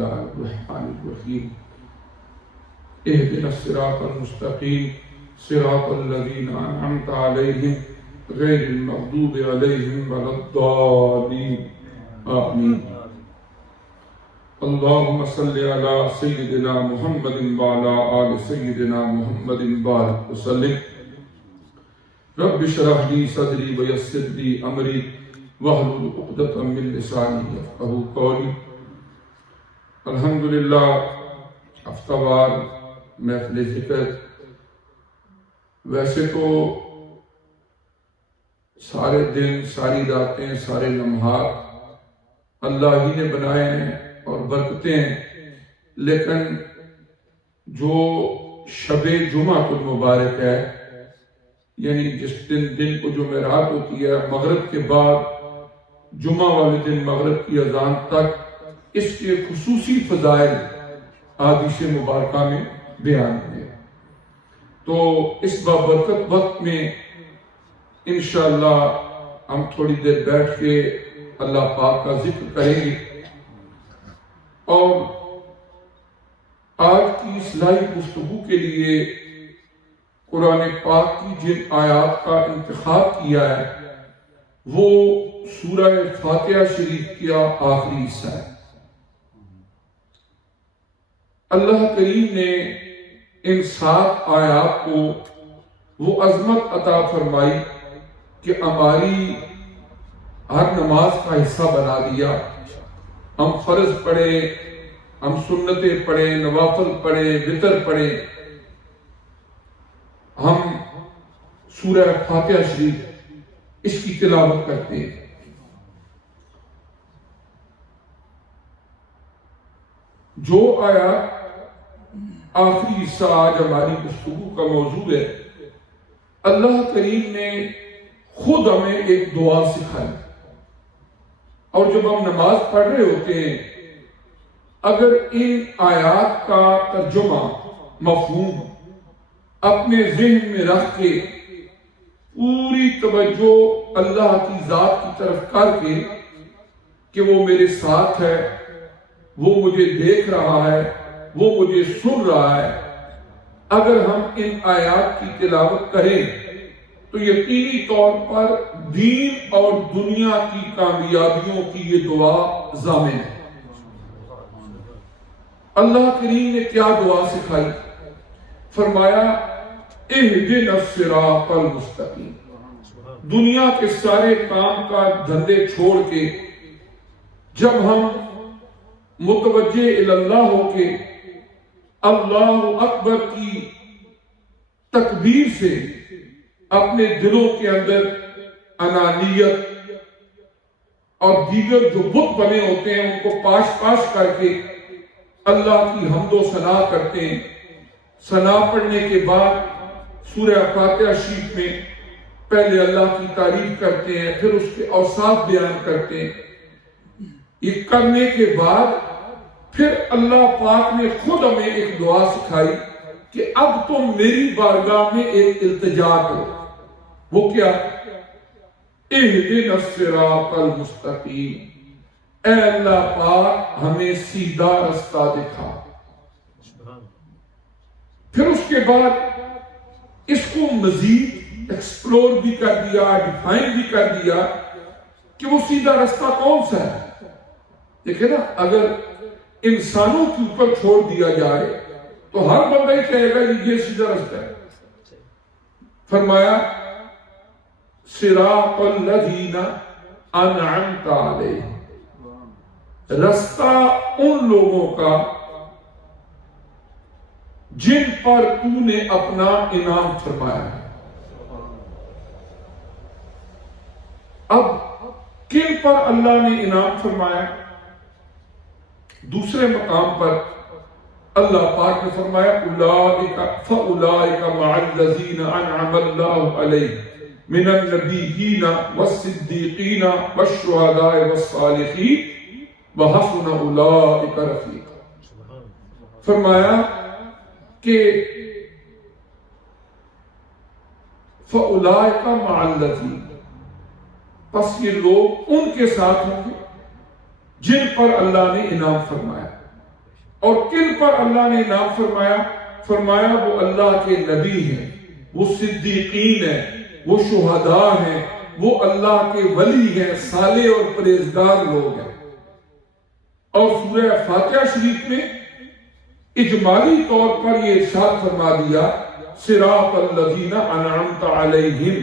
الله الرحمن الرحيم اهدنا الصراط المستقيم صراط الذين أنعمت عليهم غير المغضوب عليهم ولا الضالين آمين اللهم صل على سيدنا محمد وعلى آل سيدنا محمد بارك وسلم رب اشرح لي صدري ويسر لي أمري واحلل عقدة من لساني يفقهوا قولي الحمدللہ ہفتہ وار محفل ذکر ویسے تو سارے دن ساری راتیں سارے لمحات اللہ ہی نے بنائے ہیں اور برکتیں ہیں، لیکن جو شب جمعہ المبارک ہے یعنی جس دن کو جمعرات ہوتی ہے مغرب کے بعد جمعہ والے دن مغرب کی اذان تک اس کے خصوصی فضائل حدیث مبارکہ میں بیان ہے۔ تو اس بابرکت وقت میں انشاءاللہ ہم تھوڑی دیر بیٹھ کے اللہ پاک کا ذکر کریں گے، اور آج کی اصلاحی گفتگو کے لیے قرآن پاک کی جن آیات کا انتخاب کیا ہے وہ سورہ فاتحہ شریف کا آخری حصہ ہے۔ اللہ کریم نے ان 7 آیات کو وہ عظمت عطا فرمائی کہ ہماری ہر نماز کا حصہ بنا دیا۔ ہم فرض پڑھیں، ہم سنتیں پڑھیں، نوافل پڑھیں، وتر پڑھیں، ہم سورہ فاتحہ شریف اس کی تلاوت کرتے ہیں۔ جو آیات آخری حصہ آج ہماری گفتگو کا موضوع ہے، اللہ کریم نے خود ہمیں ایک دعا سکھائی، اور جب ہم نماز پڑھ رہے ہوتے ہیں اگر ان آیات کا ترجمہ مفہوم اپنے ذہن میں رکھ کے پوری توجہ اللہ کی ذات کی طرف کر کے کہ وہ میرے ساتھ ہے، وہ مجھے دیکھ رہا ہے، وہ مجھے سن رہا ہے، اگر ہم ان آیات کی تلاوت کریں تو یقینی طور پر دین اور دنیا کی کامیابیوں کی یہ دعا ضامن ہے۔ اللہ کریم نے کیا دعا سکھائی؟ فرمایا اہدنا الصراط المستقیم۔ دنیا کے سارے کام کا دھندے چھوڑ کے جب ہم متوجہ اللہ ہو کے اللہ اکبر کی تکبیر سے اپنے دلوں کے اندر انانیت اور دیگر جو بت بنے ہوتے ہیں ان کو پاش پاش کر کے اللہ کی حمد و ثنا کرتے ہیں۔ ثنا پڑھنے کے بعد سورہ فاتحہ شریف میں پہلے اللہ کی تعریف کرتے ہیں، پھر اس کے اوصاف بیان کرتے ہیں۔ یہ کرنے کے بعد پھر اللہ پاک نے خود ہمیں ایک دعا سکھائی کہ اب تم میری بارگاہ میں ایک التجا کرو۔ وہ کیا؟ اہدنا الصراط المستقیم، اے اللہ پاک ہمیں سیدھا رستہ دکھا۔ پھر اس کے بعد اس کو مزید ایکسپلور بھی کر دیا، ڈیفائن بھی کر دیا کہ وہ سیدھا رستہ کون سا ہے۔ دیکھیں نا، اگر انسانوں کے اوپر چھوڑ دیا جائے تو ہر بندہ ہی کہے گا یہ سیدھا رستہ ہے۔ فرمایا صراط الذین انعمت علیہم، رستہ ان لوگوں کا جن پر تو نے اپنا انعام فرمایا ہے۔ اب کن پر اللہ نے انعام فرمایا؟ دوسرے مقام پر اللہ پاک نے فرمایا فَأُولَئِكَ مَعَ الَّذِينَ أَنْعَمَ اللَّهُ عَلَيْهِمْ مِنَ النَّبِيِّينَ وَالصِّدِّيقِينَ وَالشُّهَدَاءِ وَالصَّالِحِينَ وَحَسُنَ أُولَئِكَ رَفِيقًا۔ فرمایا کہ فَأُولَئِكَ مَعَ الَّذِينَ، پس یہ لوگ ان کے ساتھ ہوں گے جن پر اللہ نے انعام فرمایا۔ اور کن پر اللہ نے انعام فرمایا؟ فرمایا وہ اللہ کے نبی ہیں، وہ صدیقین ہیں، وہ شہداء ہیں، وہ اللہ کے ولی ہیں، صالح اور پرہیزگار لوگ ہیں۔ اور سورہ فاتحہ شریف میں اجمالی طور پر یہ ارشاد فرما دیا صراط الذین انعمت علیہم،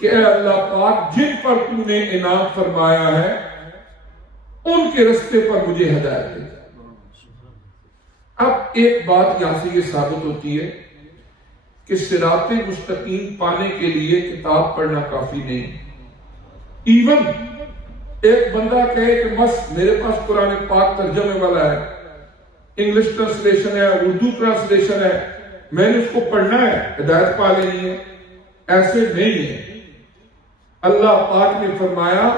کہ اے اللہ پاک جن پر تو نے انعام فرمایا ہے ان کے رستے پر مجھے ہدایت دے۔ اب ایک بات یہاں سے یہ ثابت ہوتی ہے کہ صراط مستقیم پانے کے لیے کتاب پڑھنا کافی نہیں۔ ایون ایک بندہ کہے کہ بس میرے پاس قرآن پاک ترجمے والا ہے، انگلش ٹرانسلیشن ہے، اردو ٹرانسلیشن ہے، میں نے اس کو پڑھنا ہے، ہدایت پا لینی ہے، ایسے نہیں ہے۔ اللہ پاک نے فرمایا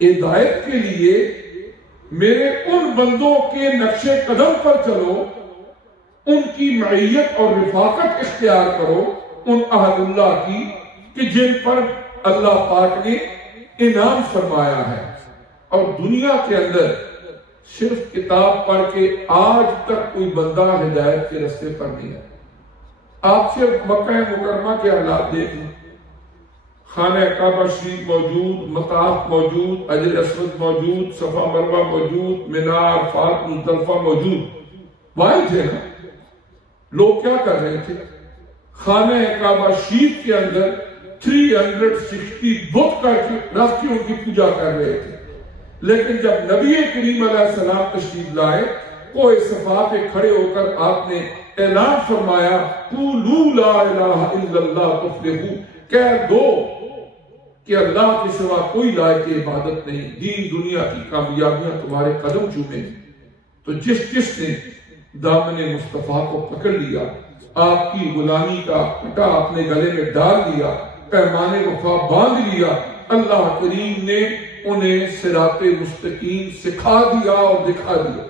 ہدایت کے لیے میرے ان بندوں کے نقش قدم پر چلو، ان کی معیت اور رفاقت اختیار کرو، ان اہل اللہ کی کہ جن پر اللہ پاک نے انعام فرمایا ہے۔ اور دنیا کے اندر صرف کتاب پڑھ کے آج تک کوئی بندہ ہدایت کے رستے پر نہیں ہے۔ آپ سے مکہ مکرمہ کے حالات دیکھ لیں، خانہ کعبہ شریف موجود، مطاف موجود، حجر اسود موجود، صفا مروہ موجود، مینا عرفات مزدلفہ موجود، وہی تھے نا۔ لوگ کیا کر رہے تھے؟ خانہ کعبہ شریف کے اندر 360 بت کر کے رکھ کے ان کی پوجا کر رہے تھے۔ لیکن جب نبی کریم علیہ السلام تشریف لائے، کوہ صفا پہ کھڑے ہو کر آپ نے اعلان فرمایا قولوا لا الہ الا اللہ تفلحوا، کہہ دو کہ اللہ کے سوا کوئی لائق عبادت نہیں، دین دنیا کی کامیابیاں تمہارے قدم چومیں۔ تو جس نے دامن مصطفیٰ کو پکڑ لیا، آپ کی غلامی کا پٹا اپنے گلے میں ڈال لیا، پیمان وفا باندھ لیا، اللہ کریم نے انہیں صراط مستقیم سکھا دیا اور دکھا دیا۔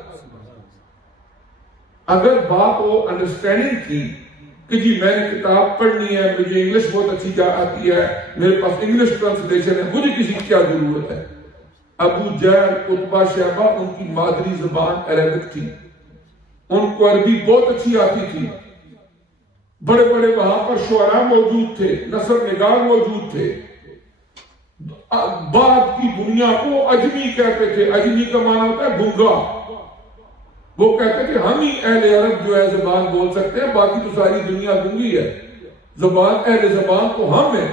اگر بات وہ انڈرسٹینڈنگ تھی کہ جی میں نے کتاب پڑھنی ہے، مجھے انگلش بہت اچھی آتی ہے، میرے پاس انگلش ٹرانسلیشن ہے، مجھے کسی کی کیا ضرورت ہے۔ ابو جہل، عتبہ، شیبہ، ان کی مادری زبان عربک تھی، ان کو عربی بہت اچھی آتی تھی، بڑے بڑے وہاں پر شعراء موجود تھے، نثر نگار موجود تھے۔ بعد کی دنیا کو اجمی کہتے تھے، اجمی کا معنی ہوتا ہے گنگا۔ وہ کہتے تھے ہم ہی اہل عرب جو ہے زبان بول سکتے ہیں، باقی تو ساری دنیا گنگی ہے، زبان اہل زبان تو ہم ہیں۔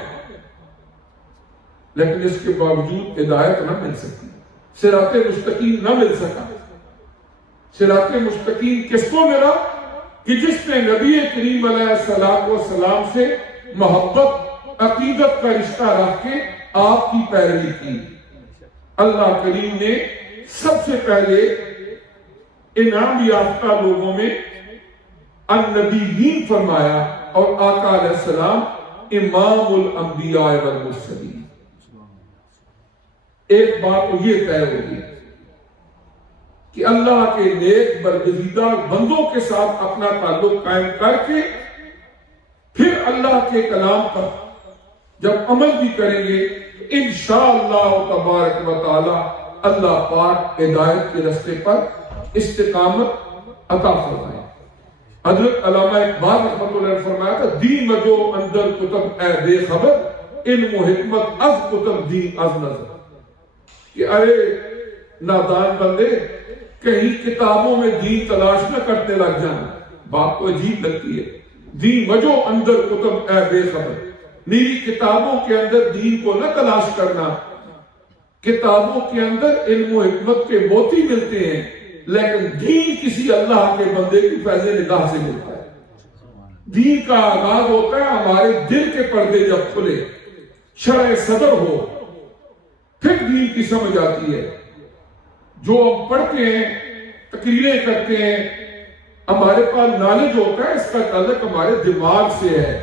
لیکن اس کے باوجود ہدایت نہ مل سکی، صراط مستقیم نہ مل سکا۔ صراط مستقیم کس کو ملا؟ کہ جس نے نبی کریم علیہ السلام سے محبت، عقیدت کا رشتہ رکھ کے آپ کی پیروی کی۔ اللہ کریم نے سب سے پہلے انعام یافتہ لوگوں میں النبیین فرمایا، اور آقا علیہ السلام امام الانبیاء والمرسلین۔ ایک بات تو یہ طے ہوگی کہ اللہ کے نیک برگزیدہ بندوں کے ساتھ اپنا تعلق قائم کر کے پھر اللہ کے کلام پر جب عمل بھی کریں گے تو انشاءاللہ تبارک و تعالی اللہ پاک ہدایت کے راستے پر استقامت عطا فرمائے۔ حضرت علامہ اقبال رحمۃ اللہ علیہ فرمایا تھا دین وجو اندر کتب اے بے خبر، علم و حکمت از کتب دین از نظر، کہ ارے نادان بندے کہیں کتابوں میں دین تلاش نہ کرتے لگ جانا۔ بات تو عجیب لگتی ہے، دین وجو اندر کتب اے بے خبر، میری کتابوں کے اندر دین کو نہ تلاش کرنا۔ کتابوں کے اندر علم و حکمت کے موتی ملتے ہیں، لیکن دین کسی اللہ کے بندے کی فیض نگاہ سے ملتا ہے۔ دین کا آغاز ہوتا ہے ہمارے دل کے پردے جب کھلے، شرح صدر ہو، پھر دین کی سمجھ آتی ہے۔ جو ہم پڑھتے ہیں، تقریریں کرتے ہیں، ہمارے پاس نالج ہوتا ہے، اس کا تعلق ہمارے دماغ سے ہے۔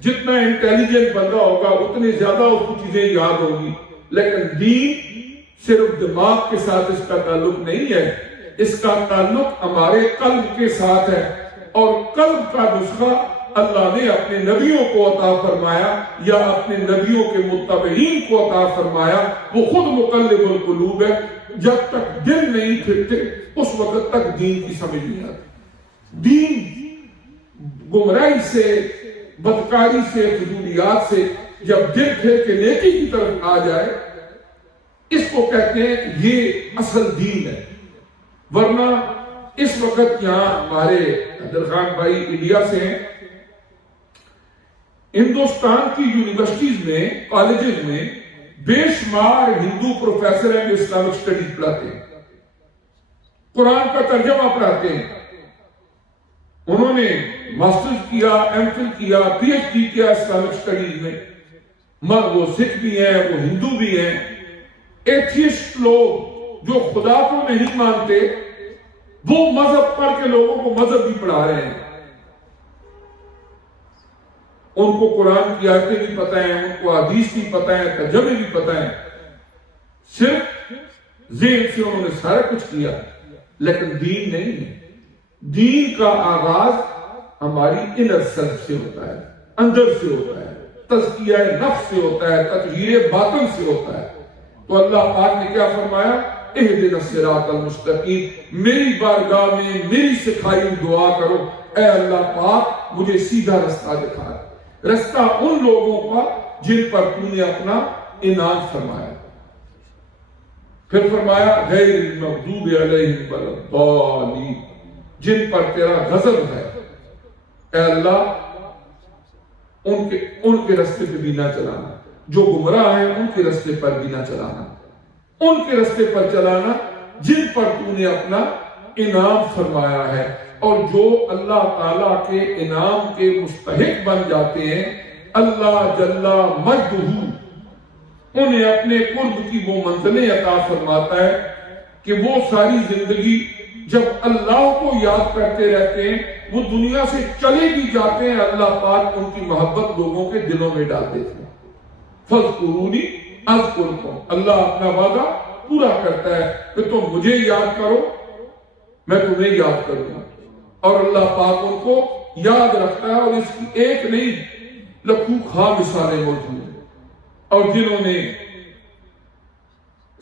جتنا انٹیلیجنٹ بندہ ہوگا اتنے زیادہ اس کو چیزیں یاد ہوگی، لیکن دین صرف دماغ کے ساتھ اس کا تعلق نہیں ہے، اس کا تعلق ہمارے قلب کے ساتھ ہے، اور قلب کا نسخہ اللہ نے اپنے نبیوں کو عطا فرمایا یا اپنے نبیوں کے متبعین کو عطا فرمایا۔ وہ خود مقلب القلوب ہے، جب تک دل نہیں پھرتے اس وقت تک دین کی سمجھ نہیں آتی. دین گمراہی سے، بدکاری سے، فضولیات سے جب دل پھر کے نیکی کی طرف آ جائے، اس کو کہتے ہیں کہ یہ اصل دین ہے. ورنہ اس وقت یہاں ہمارے حیدر خان بھائی انڈیا سے ہیں، ہندوستان کی یونیورسٹیز میں، کالجز میں بے شمار ہندو پروفیسر ہیں جو اسلامک اسٹڈیز پڑھاتے ہیں، قرآن کا ترجمہ پڑھاتے ہیں. انہوں نے ماسٹرز کیا، ایم فل کیا، پی ایچ ڈی کیا اسلامک اسٹڈیز میں. وہ سکھ بھی ہیں، وہ ہندو بھی ہیں. ایتھیسٹ لوگ جو خدا کو نہیں مانتے وہ مذہب پڑھ کے لوگوں کو مذہب بھی پڑھا رہے ہیں. ان کو قرآن کی آیتیں بھی پتہ ہیں، ان کو حدیث بھی پتہ ہیں، ترجمے بھی پتہ ہیں. صرف ذہن سے انہوں نے سارا کچھ کیا، لیکن دین نہیں ہے. دین کا آغاز ہماری انر سیلف سے ہوتا ہے، اندر سے ہوتا ہے، تزکیہ نفس سے ہوتا ہے، تطہیر باطن سے ہوتا ہے. تو اللہ پاک نے کیا فرمایا؟ اہدنا الصراط المستقیم، میری بارگاہ میں میری سکھائی دعا کرو، اے اللہ پاک مجھے سیدھا رستہ دکھا. رستہ ان لوگوں کا جن پر تو نے اپنا انعام فرمایا. پھر فرمایا غیر المغضوب علیہم ولا الضالین، جن پر تیرا غضب ہے اے اللہ ان کے رستے پہ بھی نہ چلانا. جو گمراہ ہیں ان کے رستے پر بھی نہ چلانا، ان کے رستے پر چلانا جن پر تو نے اپنا انعام فرمایا ہے. اور جو اللہ تعالیٰ کے انعام کے مستحق بن جاتے ہیں، اللہ جل مجدہ انہیں اپنے قرب کی وہ منزلیں عطا فرماتا ہے کہ وہ ساری زندگی جب اللہ کو یاد کرتے رہتے ہیں، وہ دنیا سے چلے بھی جاتے ہیں، اللہ پاک ان کی محبت لوگوں کے دلوں میں ڈال دیتے ہیں. فاذکرونی اذکرکم، اللہ اپنا وعدہ پورا کرتا ہے کہ تم مجھے یاد کرو میں تمہیں یاد کروں گا. اور اللہ پاک ان کو یاد رکھتا ہے، اور اس کی ایک نہیں لکھوں خواہ مثالیں موجود ہیں. اور جنہوں نے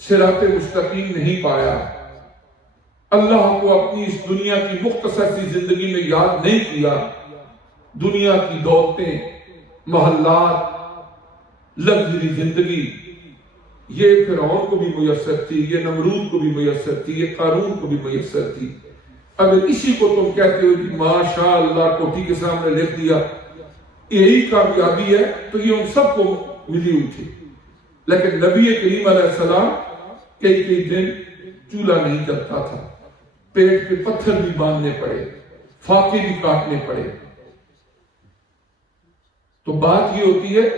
صراط مستقیم نہیں پایا، اللہ کو اپنی اس دنیا کی مختصر سی زندگی میں یاد نہیں کیا، دنیا کی دولتیں، محلات، لگژری زندگی، یہ فرعون کو بھی میسر تھی، یہ نمرود کو بھی میسر تھی، یہ قارون کو بھی میسر تھی. اگر اسی کو تم کہتے ہو کہ ماشاء اللہ کوٹھی کے سامنے لکھ دیا یہی کامیابی ہے، تو یہ ان سب کو ملی ہوئی تھی. لیکن نبی کریم علیہ السلام کئی دن چولہا نہیں جلتا تھا، پیٹ پہ پتھر بھی باندھنے پڑے، فاقے بھی کاٹنے پڑے. تو بات یہ ہوتی ہے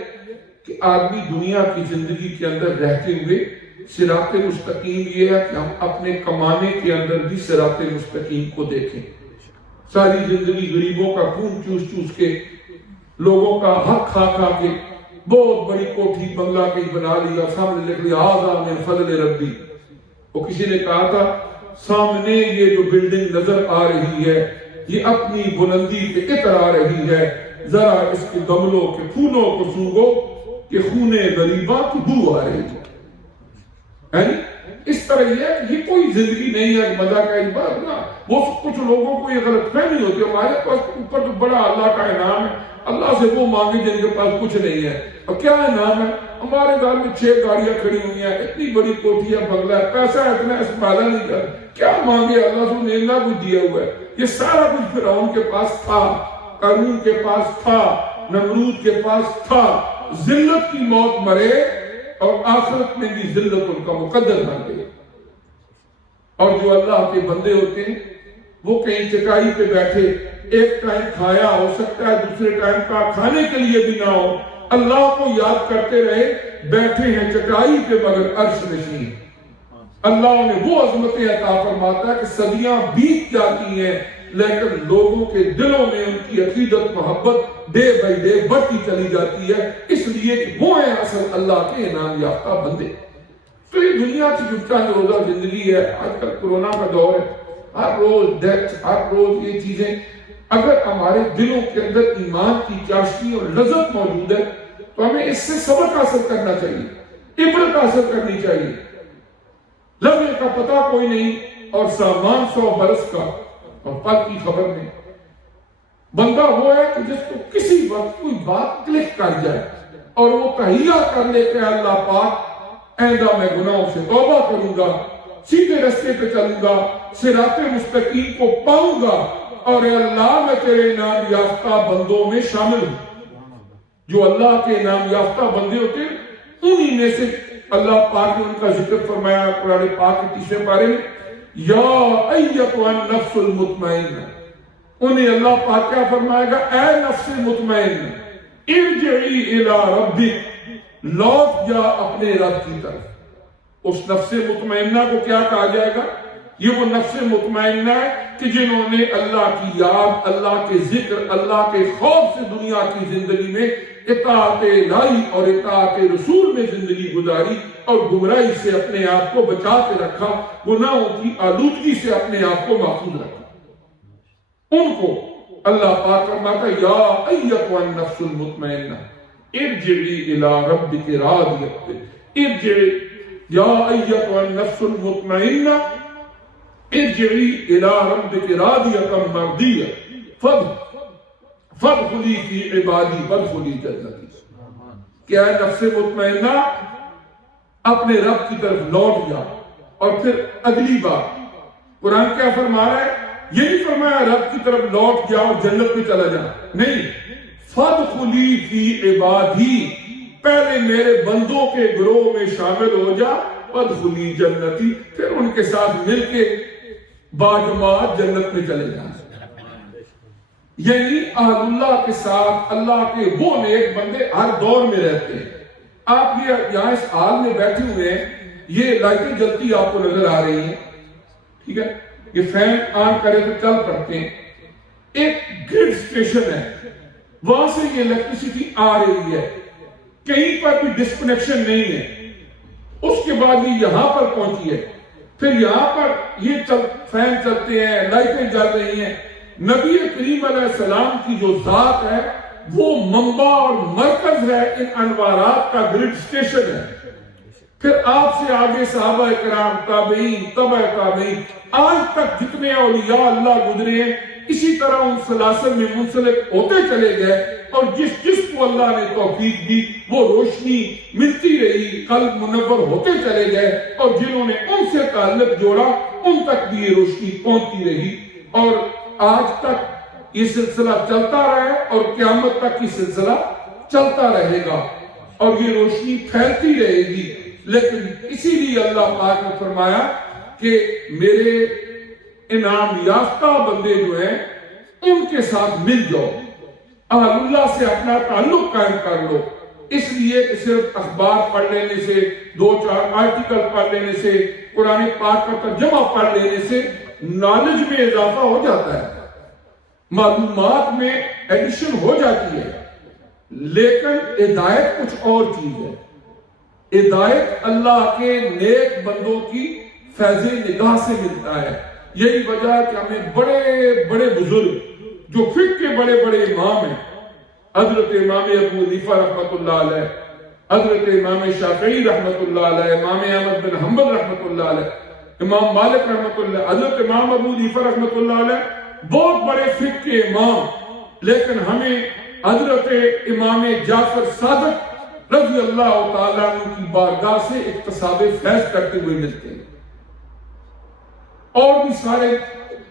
کہ آدمی دنیا کی زندگی کے اندر رہتے ہوئے صراط مستقیم یہ ہے کہ ہم اپنے کمانے کے اندر بھی صراط مستقیم کو دیکھیں. ساری زندگی غریبوں کا خون چوس چوس کے، لوگوں کا حق کھا کھا کے بہت بڑی کوٹھی بنگلہ کہیں بنا لیا، سامنے لکھ لیا ھذا من فضل ربی. وہ کسی نے کہا تھا سامنے یہ جو بلڈنگ نظر آ رہی ہے یہ اپنی بلندی پہ اتر آ رہی ہے، ذرا اس کے گملوں کے پھولوں کو سونگو کہ خون غریباں کی بو آ رہی ہے. یعنی اس طرح یہ کوئی زندگی نہیں ہے مزہ کا اس بات نا. وہ کچھ لوگوں کو یہ غلط فہمی ہوتی ہے ہمارے پاس اوپر تو بڑا اللہ کا انعام ہے، اللہ سے وہ مانگے جن کے پاس کچھ نہیں ہے. اور کیا انعام ہے؟ ہمارے گھر میں 6 گاڑیاں کھڑی ہوئی ہیں، اتنی بڑی کوٹھی ہے، بنگلہ ہے، پیسہ اتنا استعمال نہیں کر، کیا مانگے؟ اللہ سے نے اتنا کچھ دیا ہوا ہے. یہ سارا کچھ فرعون کے پاس تھا، قارون کے پاس تھا، نمرود کے پاس تھا. ذلت کی موت مرے اور آخرت میں بھی ذلت ان کا مقدر بن گئی. اور جو اللہ کے بندے ہوتے ہیں وہ کہیں چٹائی پہ بیٹھے، ایک ٹائم کھایا ہو سکتا ہے دوسرے ٹائم کا کھانے کے لیے بھی نہ ہو، اللہ کو یاد کرتے رہے، بیٹھے ہیں چٹائی پہ مگر عرش نشین. اللہ نے وہ عظمتیں عطا فرماتا ہے کہ صدیاں بیت جاتی ہیں لیکن لوگوں کے دلوں میں ان کی عقیدت محبت ڈے بائی ڈے بڑھتی چلی جاتی ہے، اس لیے کہ وہ ہیں اصل اللہ کے انعام یافتہ بندے. تو یہ دنیا کی جو چند روزہ زندگی ہے، آج کل کورونا کا دور ہے، ہر روز ڈیتھ، ہر روز یہ چیزیں، اگر ہمارے دلوں کے اندر ایمان کی چاشنی اور لذت موجود ہے تو ہمیں اس سے سبق حاصل کرنا چاہیے، عبرت حاصل کرنی چاہیے. لمحے کا پتہ کوئی نہیں اور سامان 100 برس کا اور پل کی خبر نہیں۔ بندہ وہ ہے کہ جس کو کسی وقت کوئی بات کلک کر جائے اور وہ تہیہ کر لے کہ اللہ پاک آئندہ میں گناہوں سے توبہ کروں گا، سیدھے رستے پہ چلوں گا، صراط مستقیم کو پاؤں گا، اور اے اللہ میں تیرے انعام یافتہ بندوں میں شامل ہوں۔ جو اللہ کے انعام یافتہ بندے ہوتے ہیں انہی میں سے اللہ پاک نے ان کا ذکر فرمایا قرآن پاک کے 30ویں پارے میں، یا ایتھا النفس المطمئنہ۔ انہیں اللہ پاک کیا فرمائے گا؟ اے نفس مطمئن، ارجعی الی ربک، لوٹ جا اپنے رب کی طرف۔ اس نفس مطمئنہ کو کیا کہا جائے گا؟ یہ وہ نفس مطمئنہ ہے کہ جنہوں نے اللہ کی یاد، اللہ کے ذکر، اللہ کے خوف سے دنیا کی زندگی میں اطاعت الہی اور اطاعت رسول میں زندگی گزاری اور گمراہی سے اپنے آپ کو بچا کے رکھا، گناہوں کی آلودگی سے اپنے آپ کو محفوظ رکھا۔ ان کو اللہ پاک فرماتا یا ایتھا النفس المطمئنہ ارجعی الی ربک راضیۃ، ارجعی یا ایتھا النفس المطمئنہ ارجعی الی ربک راضیۃ مرضیہ فادخلی فی عبادی وادخلی جنتی۔ کیا ہے نفس مطمئنہ؟ اپنے رب کی طرف لوٹ جا۔ اور پھر اگلی بات قرآن کیا فرما رہا ہے؟ یہ نہیں فرمایا رب کی طرف لوٹ جا اور جنت میں چلا جا، نہیں، فادخلی فی عبادی، پہلے میرے بندوں کے گروہ میں شامل ہو جا، وادخلی جنتی، پھر ان کے ساتھ مل کے باجماعت جنت میں چلے جا۔ یعنی اہل اللہ کے ساتھ اللہ کے وہ نیک بندے ہر دور میں رہتے ہیں۔ آپ یہ یہاں اس حال میں بیٹھے ہوئے ہیں، یہ لائٹیں جلتی آپ کو نظر آ رہی ہیں، ٹھیک ہے، یہ فین آن کرے تو چل پڑتے ہیں۔ ایک گریڈ سٹیشن ہے، وہاں سے یہ الیکٹریسٹی آ رہی ہے، کہیں پر بھی ڈسکنیکشن نہیں ہے، اس کے بعد یہ یہاں پر پہنچی ہے، پھر یہاں پر یہ فین چلتے ہیں، لائٹیں جل رہی ہیں۔ نبی کریم علیہ السلام کی جو ذات ہے وہ منبع اور مرکز ہے ان انوارات کا، گریڈ سٹیشن ہے۔ پھر آپ سے آگے صحابہ کرام، تابعین، تبع تابعین، آج تک جتنے اولیاء اللہ گزرے ہیں اسی طرح ان سلاسل میں منسلک ہوتے چلے گئے، اور جس کو اللہ نے توفیق دی وہ روشنی ملتی رہی، قلب منور ہوتے چلے گئے، اور جنہوں نے ان سے تعلق جوڑا ان تک بھی یہ روشنی پہنچتی رہی، اور آج تک یہ سلسلہ چلتا رہے اور قیامت تک یہ سلسلہ چلتا رہے گا اور یہ روشنی پھیلتی رہے گی۔ لیکن اسی لیے اللہ پاک نے فرمایا کہ میرے انعام یافتہ بندے جو ہیں ان کے ساتھ مل جاؤ، اہل اللہ سے اپنا تعلق قائم کر لو۔ اس لیے کہ صرف اخبار پڑھ لینے سے، 2-4 آرٹیکل پڑھ لینے سے، قرآن پاک کا ترجمہ پڑھ لینے سے نالج میں اضافہ ہو جاتا ہے، معلومات میں ایڈیشن ہو جاتی ہے، لیکن ہدایت کچھ اور چیز ہے۔ ہدایت اللہ کے نیک بندوں کی فیض نگاہ سے ملتا ہے۔ یہی وجہ ہے کہ ہمیں بڑے بڑے بزرگ جو فقہ کے بڑے بڑے امام ہیں، حضرت امام ابو حنیفہ رحمۃ اللہ علیہ، حضرت امام شافعی رحمۃ اللہ علیہ، امام احمد بن حنبل رحمۃ اللہ علیہ، امام مالک رحمۃ اللہ، حضرت امام ابو حنیفہ رحمۃ اللہ علیہ، بہت بڑے فقہ کے امام، لیکن ہمیں حضرت امام جعفر صادق رضی اللہ تعالیٰ عنہ کی بارگاہ سے اکتساب فیض کرتے ہوئے ملتے ہیں۔ اور بھی سارے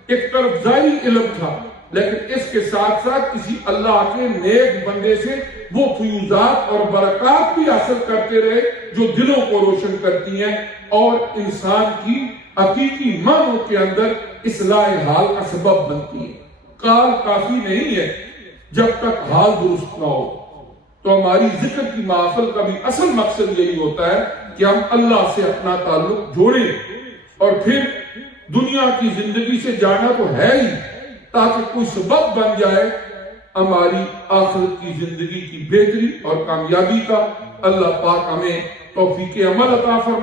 ایک طرف ظاہری علم تھا، لیکن اس کے ساتھ ساتھ کسی اللہ کے نیک بندے سے وہ فیوزات اور برکات بھی حاصل کرتے رہے جو دلوں کو روشن کرتی ہیں اور انسان کی حقیقی معنوں کے اندر اصلاح حال کا سبب بنتی ہیں۔ قال کافی نہیں ہے جب تک حال درست نہ ہو۔ تو ہماری ذکر کی محفل کا بھی اصل مقصد یہی ہوتا ہے کہ ہم اللہ سے اپنا تعلق جوڑیں، اور پھر دنیا کی زندگی سے جانا تو ہے ہی، تاکہ کوئی سبب بن جائے ہماری آخرت کی زندگی کی بہتری اور کامیابی کا۔ اللہ پاک ہمیں توفیق عمل عطا فرمائے۔